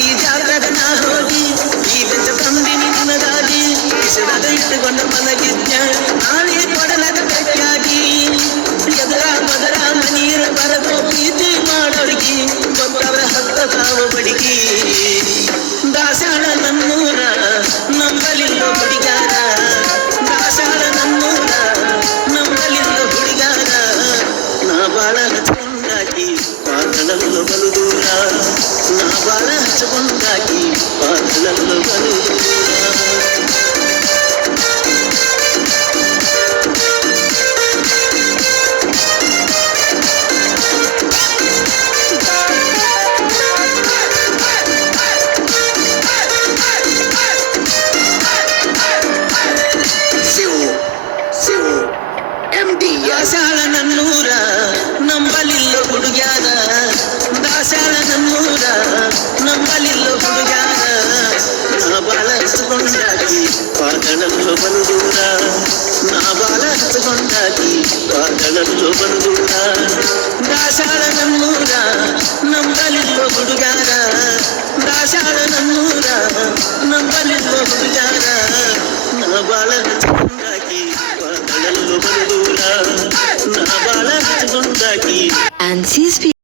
ಈ ಜಾಗದ ನಾ ಹೋಗಿ ಈ ಬೆಂಚ ತಂದಿನಿ ನಿನಗಾಗಿ ವಿಷದ ಇಟ್ಟುಕೊಂಡ ಮಲಗಿದ್ದ ನಾಳೆ ಕೊಡಲದ ಬೆಕ್ಕಾಗಿ ಎದರ ಮದರ ಮನೀರ ಬರದು ಪ್ರೀತಿ ಮಾಡೋರಿಗೆ ಗೊತ್ತವರ ಹತ್ತ ತಾವು ಬಡಿಗಿ ದಾಸಾಳ ನನ್ನೂರ ನಂಬಲಿಲ್ಲ ಹುಡುಗಾರ ದಾಸಾಳ ನನ್ನೂರ ನಂಬಲಿಲ್ಲ ಹುಡುಗಾರ ನಾ ಬಾಳ ಹಚ್ಕೊಂಡಾಕಿ ಪಾದಳಲ್ಲು ಬಲು ದೂರ ನಾ ಬಾಳ ಹಚ್ಕೊಂಡಾಕಿ ಪಾದಳಲ್ಲು ಬಲು ದೂರ ದಾಸಾಳ ನನ್ನೂರ ನಂಬಲಿಲ್ಲ ಹುಡುಗ್ಯಾರ ದಾಸಾಳ ನನ್ನೂರ ನಂಬಲಿಲ್ಲ ಹುಡುಗ್ಯಾರ ನಾ ಬಾಳ ಹಚ್ಕೊಂಡಾಕಿ ಪಾದಳಲ್ಲು ಬಲು ದೂರ ನಾ ಬಾಳ ಹಚ್ಕೊಂಡಾಕಿ ಪಾದಳಲ್ಲು ಬಲು ದೂರ ದಾಸಾಳ ನನ್ನೂರ ನಂಬಲಿಲ್ಲ ಹುಡುಗ್ಯಾರ ದಾಸಾಳ ನನ್ನೂರ ನಂಬಲಿಲ್ಲ ಹುಡುಗ್ಯಾರ ನಾ ಬಾಳ ಹಚ್ಕೊಂಡಾಕಿ ಪಾದಳಲ್ಲು ಬಲು ದೂರ ನಾ ಬಾಳ ಹಚ್ಕೊಂಡಾಕಿ